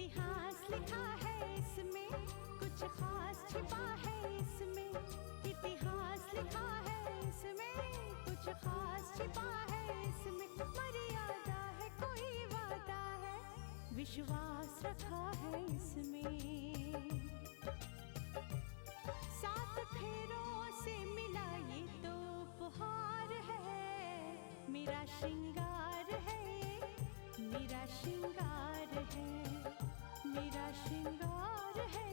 इतिहास लिखा है इसमें, कुछ खास छिपा है इसमें। इतिहास लिखा है इसमें, कुछ खास छिपा है इसमें। मर्यादा है, कोई वादा है, विश्वास रखा है इसमें। सात फेरों से मिला ये तो उपहार है, मेरा श्रृंगार है, मेरा श्रृंगार है, मेरा श्रृंगार है,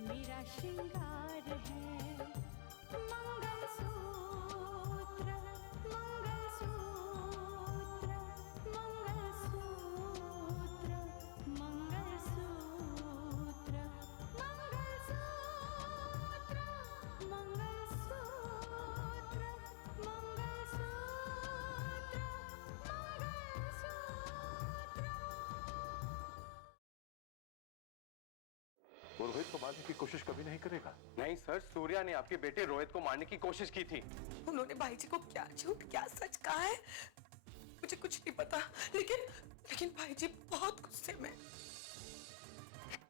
मेरा श्रृंगार है। मंगलसूत्र, मंगलसूत्र, मंगलसूत्र, मंगलसूत्र, मंगलसूत्र, मंगलसूत्र, वो रोहित को मारने की कोशिश कभी नहीं करेगा। नहीं सर, सूर्या ने आपके बेटे रोहित को मारने की कोशिश की थी। उन्होंने भाई जी को क्या झूठ क्या सच कहा है मुझे कुछ नहीं पता, लेकिन भाई जी बहुत गुस्से में।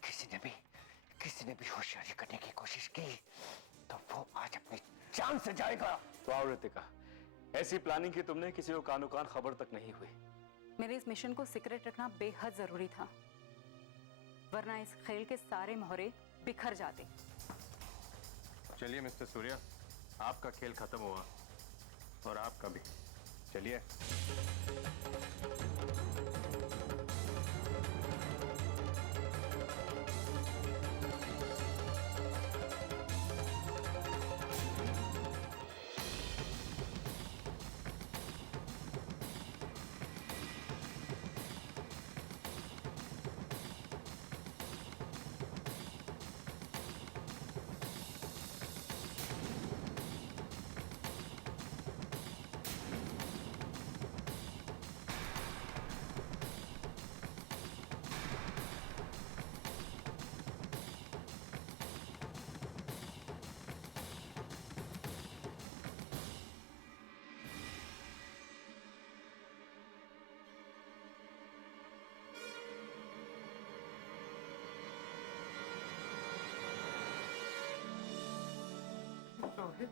किसी ने भी होशियारी करने की कोशिश की तो वो आज अपनी जान से जाएगा। वाह रितिका, ऐसी प्लानिंग की तुमने, किसी को कानो कान खबर तक नहीं हुई। मेरे इस मिशन को सीक्रेट रखना बेहद जरूरी था, वरना इस खेल के सारे मोहरे बिखर जाते। चलिए मिस्टर सूर्या, आपका खेल खत्म हुआ और आपका भी। चलिए। रोहित,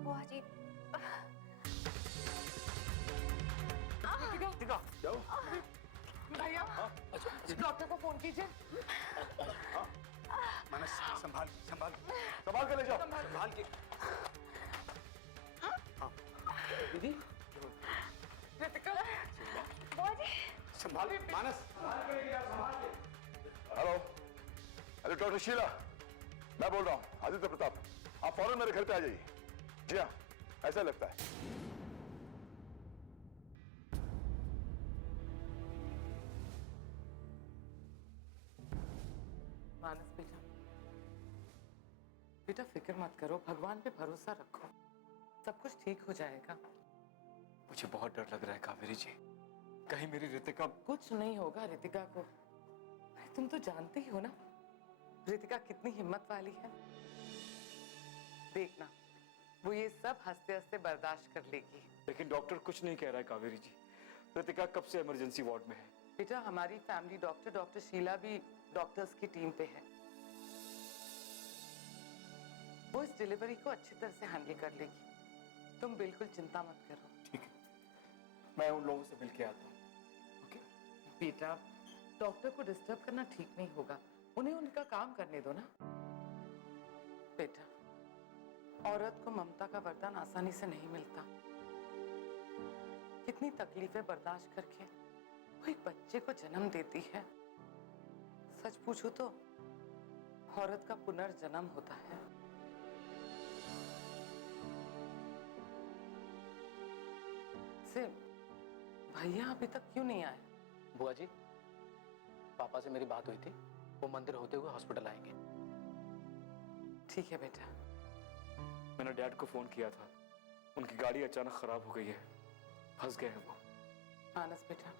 बुआ जी, भैया डॉक्टर को फोन कीजिए। मानस, संभाल संभाल संभाल के ले जाओ, संभाल के। दीदी, रितिका, बुआ जी, संभाल मानस, संभाल के लेके जाओ, संभाल के। हेलो, अरे डॉक्टर शीला, मैं बोल रहा हूँ, आदित्य प्रताप, आप फौरन मेरे घर पे आ जाइए। जी हाँ, ऐसा लगता है। मानस बेटा, बेटा फिक्र मत करो, भगवान पे भरोसा रखो, सब कुछ ठीक हो जाएगा। मुझे बहुत डर लग रहा है कावेरी जी, कहीं मेरी रितिका। कुछ नहीं होगा रितिका को, तुम तो जानते ही हो ना रितिका कितनी हिम्मत वाली है। देखना, वो ये सब हंसते हंसते बर्दाश्त कर लेगी। लेकिन डॉक्टर कुछ नहीं कह रहा है कावेरी जी, रितिका कब से इमरजेंसी वार्ड में है। बेटा हमारी फैमिली डॉक्टर शीला भी डॉक्टर्स की टीम पे है, वो इस डिलीवरी को अच्छी तरह से हैंडल कर लेगी, तुम बिल्कुल चिंता मत करो। ठीक है, मैं उन लोगों से मिल के आता हूँ। ओके बेटा, डॉक्टर को डिस्टर्ब करना ठीक नहीं होगा, उन्हें उनका काम करने दो ना। बेटा, औरत को ममता का वरदान आसानी से नहीं मिलता, कितनी तकलीफें बर्दाश्त करके वो एक बच्चे को जन्म देती है। सच पूछो तो औरत का पुनर्जन्म होता है। से भैया अभी तक क्यों नहीं आए? बुआ जी, पापा से मेरी बात हुई थी, वो मंदिर होते हुए हॉस्पिटल आएंगे। ठीक है बेटा, मैंने डैड को फोन किया था, उनकी गाड़ी अचानक खराब हो गई है, फंस गए हैं वो। मानस बेटा,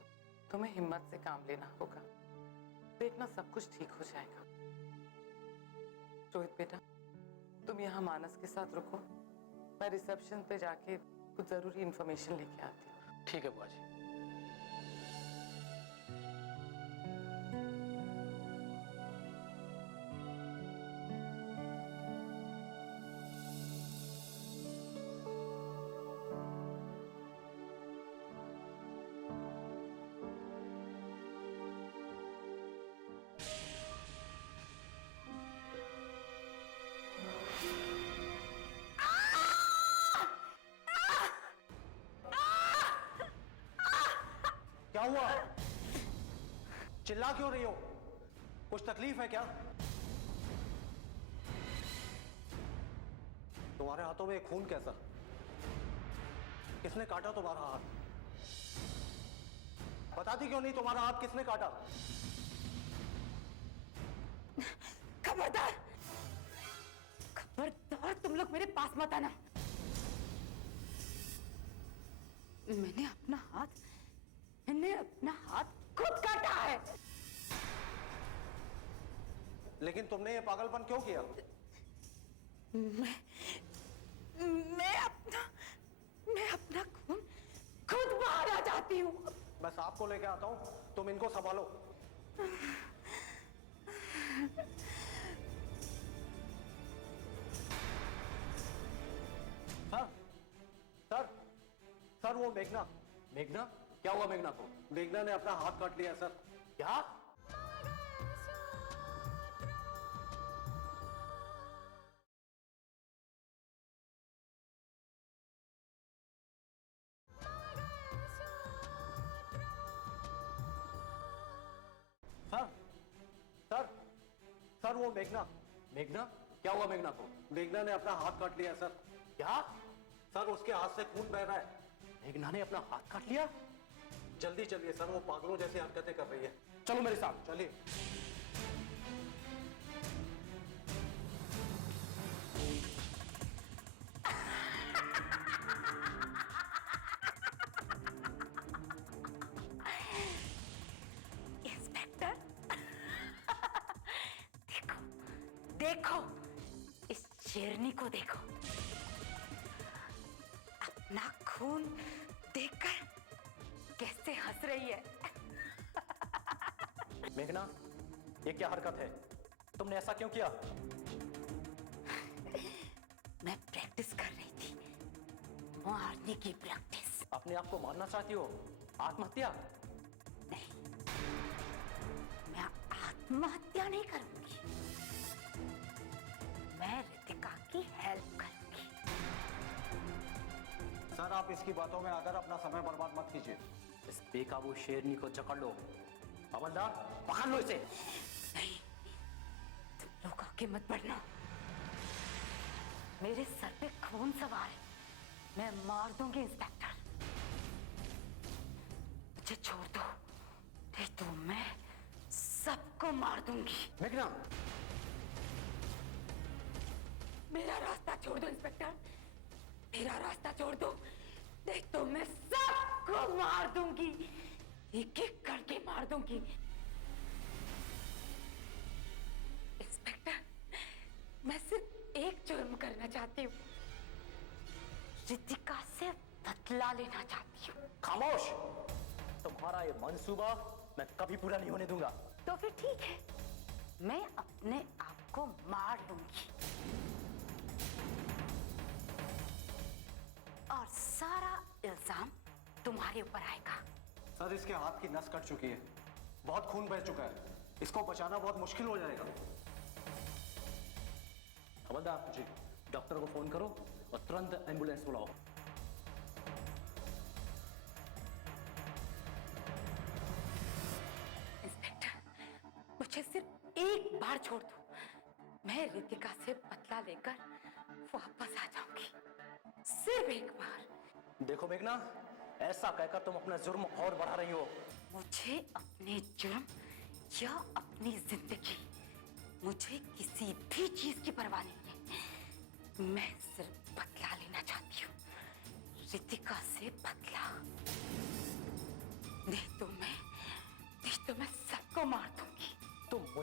तुम्हें हिम्मत से काम लेना होगा, देखना सब कुछ ठीक हो जाएगा। रोहित बेटा, तुम यहाँ मानस के साथ रुको, मैं रिसेप्शन पे जाके कुछ जरूरी इंफॉर्मेशन लेके आती हूँ। ठीक है बुआ जी। क्या हुआ? चिल्ला क्यों रही हो? कुछ तकलीफ है क्या? तुम्हारे हाथों में खून कैसा? किसने काटा तुम्हारा हाथ? बताती क्यों नहीं तुम्हारा हाथ किसने काटा? खबरदार, खबरदार, तुम लोग मेरे पास मत आना। मैंने अपना हाथ खुद काटा है। लेकिन तुमने ये पागलपन क्यों किया? मैं अपना खून खुद बहाना चाहती हूँ। मैं सांप को लेके आता हूं, तुम इनको संभालो। सर, सर वो मेघना। मेघना? क्या हुआ मेघना को? मेघना ने अपना हाथ काट लिया सर। क्या? सर, सर, सर वो मेघना। मेघना? क्या हुआ मेघना को? मेघना ने अपना हाथ काट लिया सर। क्या? सर उसके हाथ से खून बह रहा है। मेघना ने अपना हाथ काट लिया? जल्दी चलिए सर, वो पागलों जैसी हरकतें कर रही है। चलो मेरे साथ। चलिए। इंस्पेक्टर, देखो, देखो, इस शेरनी को देखो, अपना खून देखकर कैसे हंस रही है। मेघना, ये क्या हरकत है? तुमने ऐसा क्यों किया? मैं प्रैक्टिस कर रही थी, मारने की प्रैक्टिस। अपने आप को मारना चाहती हो? आत्महत्या? नहीं, मैं आत्महत्या नहीं करूंगी, मैं रितिका की हेल्प करूंगी। सर आप इसकी बातों में आकर अपना समय बर्बाद मत कीजिए। इस बेकाबू शेरनी को जकड़ लो। हवलदार, पकड़ लो इसे। नहीं, तुम लोग आगे मत बढ़ना, मेरे सर पे खून सवार है, मैं मार दूंगी इंस्पेक्टर। मुझे छोड़ दो, नहीं तो मैं सबको मार दूंगी। मेघना, मेरा रास्ता छोड़ दो इंस्पेक्टर, मेरा रास्ता छोड़ दो, नहीं तो मैं सबको मार दूंगी, एक एक करके मार दूंगी। इंस्पेक्टर, मैं सिर्फ एक जुर्म करना चाहती हूँ, रितिका से बदला लेना चाहती हूँ। खामोश! तुम्हारा ये मंसूबा मैं कभी पूरा नहीं होने दूंगा। तो फिर ठीक है, मैं अपने आप को मार लूंगी और सारा इल्जाम तुम्हारे ऊपर आएगा। सर इसके हाथ की नस कट चुकी है, बहुत खून बह चुका है, इसको बचाना बहुत मुश्किल हो जाएगा। हवलदार जी, डॉक्टर को फोन करो और तुरंत एम्बुलेंस बुलाओ। इंस्पेक्टर, मुझे सिर्फ एक बार छोड़ दो, मैं रितिका से बदला लेकर वापस आ जाऊंगी, सिर्फ एक बार। देखो मेघना, ऐसा कहकर तुम अपना जुर्म और बढ़ा रही हो। मुझे अपने जुर्म या अपनी जिंदगी, मुझे किसी भी चीज की परवाह नहीं है, मैं सिर्फ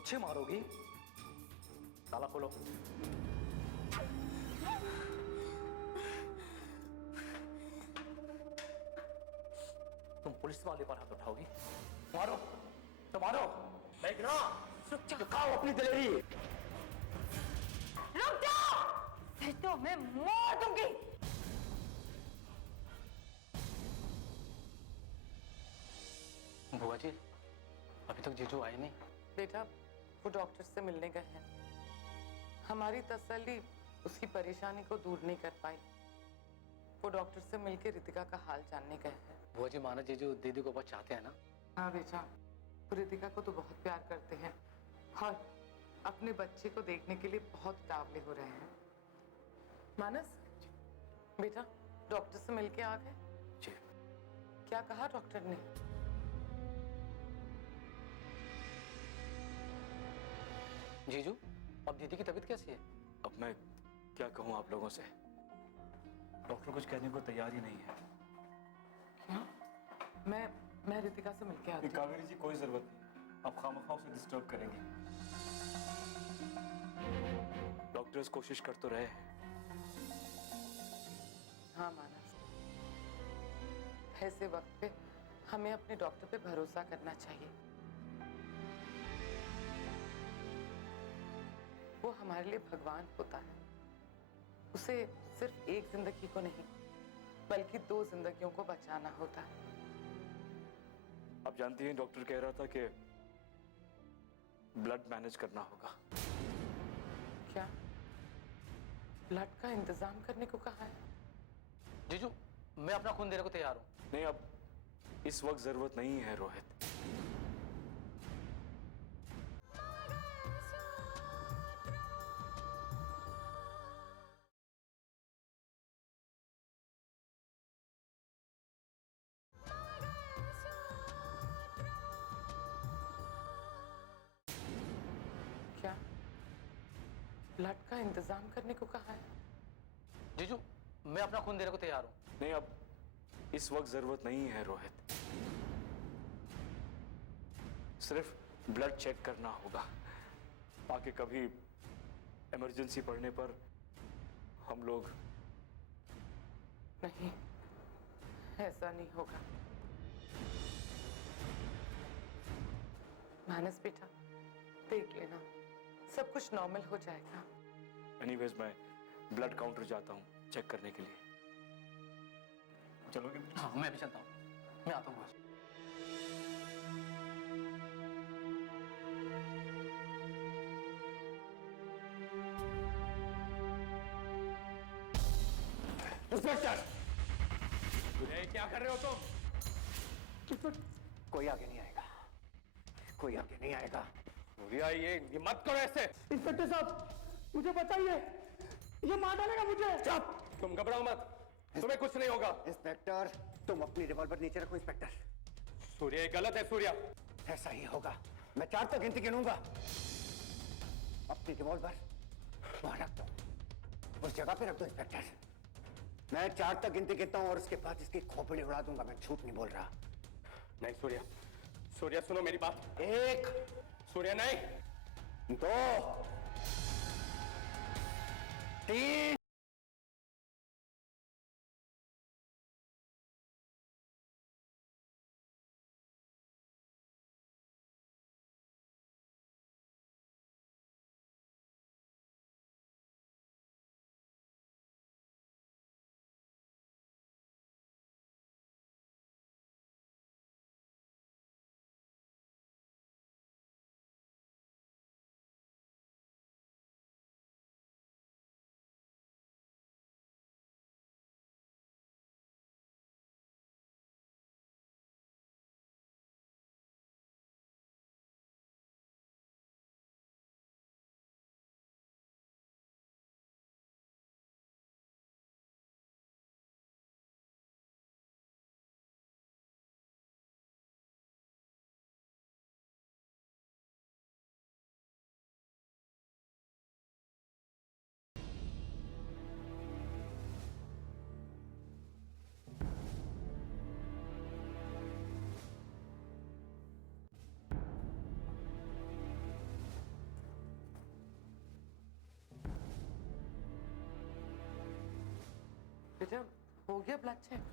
मुझे मारोगी? ताला खोलो। तुम पुलिस वाले पर हाथ उठाओगी? मारो तो मारो। मेघना, दिखाओ अपनी दिलेरी। रुक जाओ, नहीं तो मैं मार दूंगी। बुआ जी, अभी तक जीजू आए नहीं। बेटा, वो डॉक्टर से मिलने गए हैं। हमारी तसल्ली उसकी परेशानी को दूर नहीं कर पाई। वो डॉक्टर से मिलकर रितिका का हाल जानने गए हैं। बुआ जी, माना जीजू दीदी को बहुत चाहते हैं ना? हाँ बेटा, वो रितिका को तो बहुत प्यार करते हैं और अपने बच्चे को देखने के लिए बहुत उतावले हो रहे हैं। मानस, बेटा डॉक्टर से मिलके आ गए? जी। क्या कहा डॉक्टर ने? जीजू, अब दीदी की तबीयत कैसी है? अब मैं क्या कहूँ आप लोगों से? डॉक्टर कुछ कहने को तैयार ही नहीं है। क्या? मैं रितिका से मिलके आती हूँ। कावेरी जी, कोई जरूरत नहीं, आप खामखा उसे डिस्टर्ब करेंगे। डॉक्टर्स कोशिश कर तो रहे हैं। हाँ मानस, ऐसे वक्त पे हमें अपने डॉक्टर पे भरोसा करना चाहिए। वो हमारे लिए भगवान होता है। उसे सिर्फ एक जिंदगी को नहीं बल्कि 2 जिंदगियों को बचाना होता है। आप जानती हैं, डॉक्टर कह रहा था कि ब्लड मैनेज करना होगा। क्या? ब्लड का इंतजाम करने को कहा है? जीजू, मैं अपना खून देने को तैयार हूँ। नहीं, अब इस वक्त जरूरत नहीं है रोहित। क्या? ब्लड का इंतजाम करने को कहा है? जीजू, मैं अपना खून देने को तैयार हूँ। नहीं, अब इस वक्त जरूरत नहीं है रोहित। सिर्फ ब्लड चेक करना होगा ताकि कभी इमरजेंसी पड़ने पर हम लोग। नहीं, ऐसा नहीं होगा। मानस बेटा, देख लेना, सब कुछ नॉर्मल हो जाएगा। एनीवेज, मैं ब्लड काउंटर जाता हूँ चेक करने के लिए। चलोगे? हाँ, मैं भी चलता हूँ। मैं आता हूँ। इंस्पेक्टर, क्या कर रहे हो तुम? कोई आगे नहीं आएगा, कोई आगे नहीं आएगा। सूर्या, ये मत करो ऐसे। इंस्पेक्टर साहब, मुझे बताइए, ये मार डालेगा मुझे। चुप! तुम घबराओ मत, तुम्हें कुछ नहीं होगा। इंस्पेक्टर, तुम अपनी रिवॉल्वर नीचे रखो। इंस्पेक्टर, सूर्या, ये गलत है। सूर्या, ऐसा ही होगा। मैं 4 तक गिनती गिनूंगा। अपनी रिवॉल्वर वहां रख दो, उस जगह पे रख दो। इंस्पेक्टर, मैं 4 तक गिनती गिनता हूं और उसके बाद इसकी खोपड़ी उड़ा दूंगा। मैं झूठ नहीं बोल रहा। नहीं सूर्या, सूर्या सुनो मेरी बात। 1, सूर्या नहीं, 2, 3। बेटा हो गया ब्लड चेक?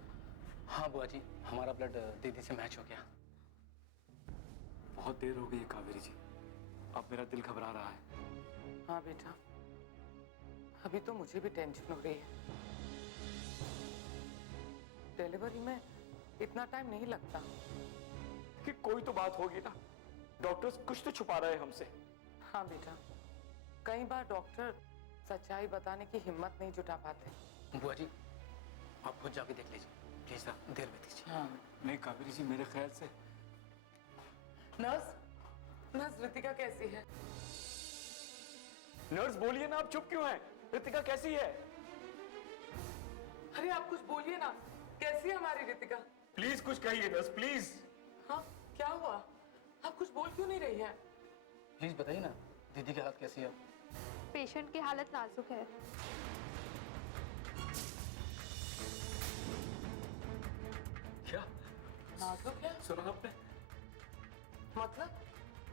हाँ बुआ जी, हमारा ब्लड दीदी से मैच हो गया। बहुत देर हो गई है कावेरी जी, अब मेरा दिल घबरा रहा है। हाँ बेटा, अभी तो मुझे भी टेंशन हो रही है। डिलीवरी में इतना टाइम नहीं लगता। कि कोई तो बात होगी ना, डॉक्टर्स कुछ तो छुपा रहे हैं हमसे। हाँ बेटा, कई बार डॉक्टर सच्चाई बताने की हिम्मत नहीं जुटा पाते। बुआ जी, आप खुद जाके देख लीजिए प्लीज, आप देर में दीजिए। हाँ। नहीं कावेरी जी, मेरे ख्याल से नर्स रितिका कैसी है? नर्स बोलिए ना, आप चुप क्यों हैं? रितिका कैसी है? अरे आप कुछ बोलिए ना, कैसी है हमारी रितिका? प्लीज कुछ कहिए नर्स, प्लीज। हाँ क्या हुआ? आप कुछ बोल क्यों नहीं रही हैं? प्लीज बताइए ना, दीदी की हालत कैसी है? पेशेंट की हालत नाजुक है। क्या नाजुक है? सुना आपने? मतलब?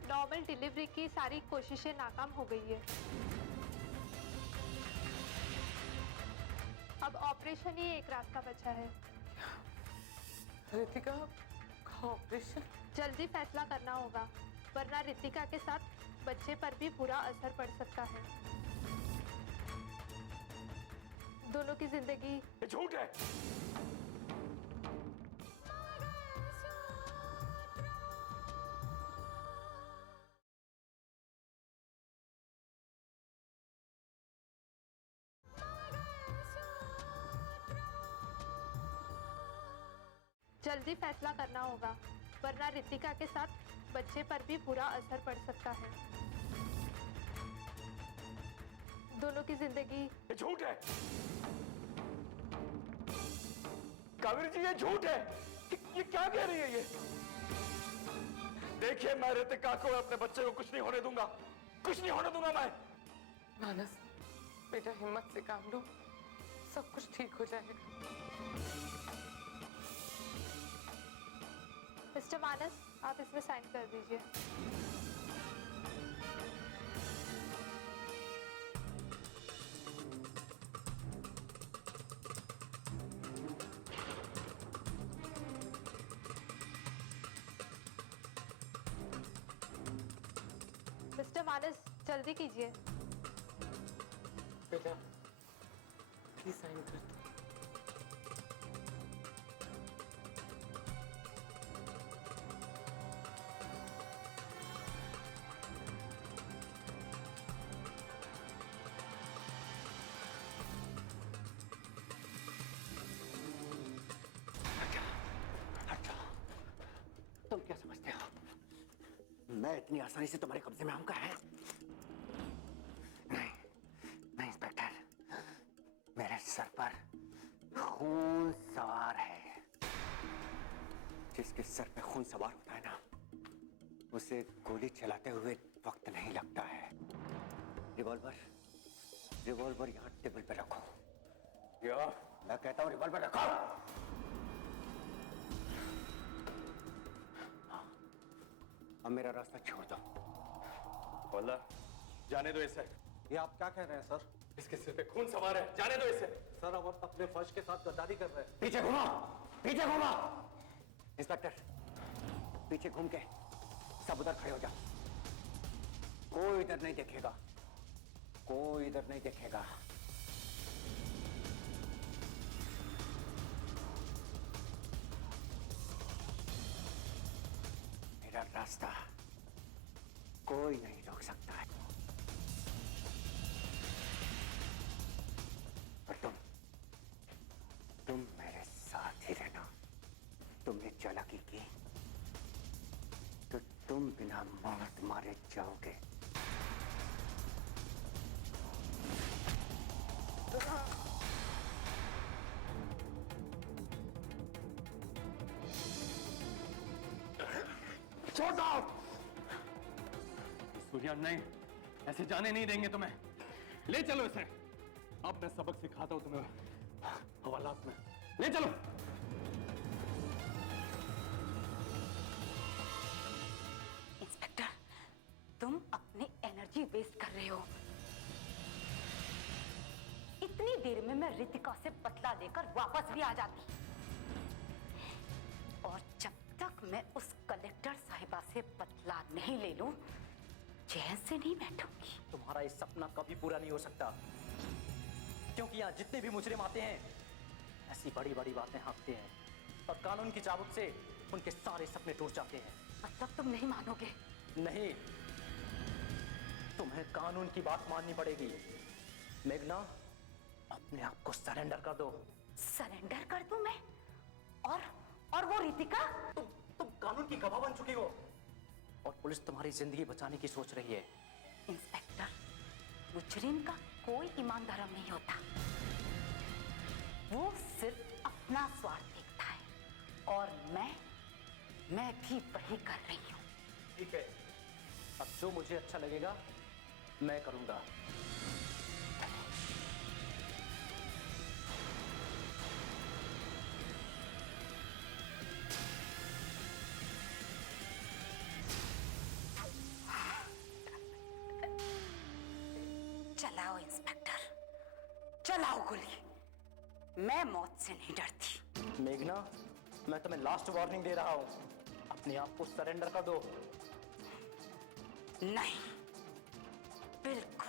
नॉर्मल डिलीवरी की सारी कोशिशें नाकाम हो गई है। अब ऑपरेशन ही एक रास्ता बचा है। रितिका का ऑपरेशन? जल्दी फैसला करना होगा, वरना रितिका के साथ बच्चे पर भी बुरा असर पड़ सकता है। दोनों की जिंदगी ये झूठ है। जल्दी फैसला करना होगा, वरना रितिका के साथ बच्चे पर भी बुरा असर पड़ सकता है। दोनों की जिंदगी ये झूठ है। कावेरी जी, ये झूठ है। ये क्या कह रही है ये? देखिए, मैं रितिका को, अपने बच्चे को कुछ नहीं होने दूंगा, कुछ नहीं होने दूंगा मैं। मानस बेटा, हिम्मत से काम लो, सब कुछ ठीक हो जाएगा। मिस्टर मानस, आप इसमें साइन कर दीजिए। मिस्टर मानस, जल्दी कीजिए। बेटा प्लीज साइन कर दो। तुम क्या समझते हो, मैं इतनी आसानी से तुम्हारे कब्जे में आऊंगा? है नहीं, नहीं इंस्पेक्टर, मेरे सर पर खून सवार है। जिसके सर पे खून सवार होता है ना, उसे गोली चलाते हुए वक्त नहीं लगता है। रिवॉल्वर यहाँ टेबल पे रखो। मैं कहता हूँ रिवॉल्वर रखो। अब मेरा रास्ता छोड़ दो। बोला, जाने दो इसे। ये आप क्या कह रहे हैं सर? इसके सिर पे खून सवार है, जाने दो इसे। सर, हम अपने फर्ज के साथ गद्दारी कर रहे हैं। पीछे घूमो, पीछे घूमो। इंस्पेक्टर, पीछे घूम के सब उधर खड़े हो जाओ। कोई इधर नहीं देखेगा, कोई इधर नहीं देखेगा। मेरा रास्ता कोई नहीं रोक सकता है। और तुम मेरे साथ ही रहना। तुमने चालाकी की तो तुम बिना मौत मारे जाओगे। छोड़ दो। सूर्या, नहीं, ऐसे जाने नहीं देंगे तुम्हें। ले चलो इसे। अब मैं सबक सिखाता हूं तुम्हें हवालात में। ले चलो। इंस्पेक्टर, तुम अपनी एनर्जी वेस्ट कर रहे हो। इतनी देर में मैं रितिका से बदला लेकर वापस भी आ जाती। और जब तक मैं उस कलेक्टर साहिबा से बदला नहीं ले लूं, चैन से नहीं बैठूंगी। तुम्हारा ये सपना कभी पूरा नहीं हो सकता, क्योंकि यहाँ जितने भी मुजरिम आते हैं ऐसी बड़ी बड़ी बातें हाँकते हैं और कानून की चाबुक से उनके सारे सपने टूट जाते हैं। मतलब तुम नहीं मानोगे? नहीं, तुम्हें कानून की बात माननी पड़ेगी। मेघना, अपने आप को सरेंडर कर दो। सरेंडर कर दूं मैं? और वो रितिका? तुम कानून की गवाह बन चुकी हो और पुलिस तुम्हारी जिंदगी बचाने की सोच रही है। इंस्पेक्टर, मुजरिम का कोई ईमान धर्म नहीं होता। वो सिर्फ अपना स्वार्थ देखता है और मैं भी वही कर रही हूँ। ठीक है, अब जो मुझे अच्छा लगेगा मैं करूंगा। चलाओ इंस्पेक्टर, चलाओ गोली। मैं मौत से नहीं डरती। मेघना, मैं तुम्हें लास्ट वार्निंग दे रहा हूं, अपने आप को सरेंडर कर दो। नहीं, बिल्कुल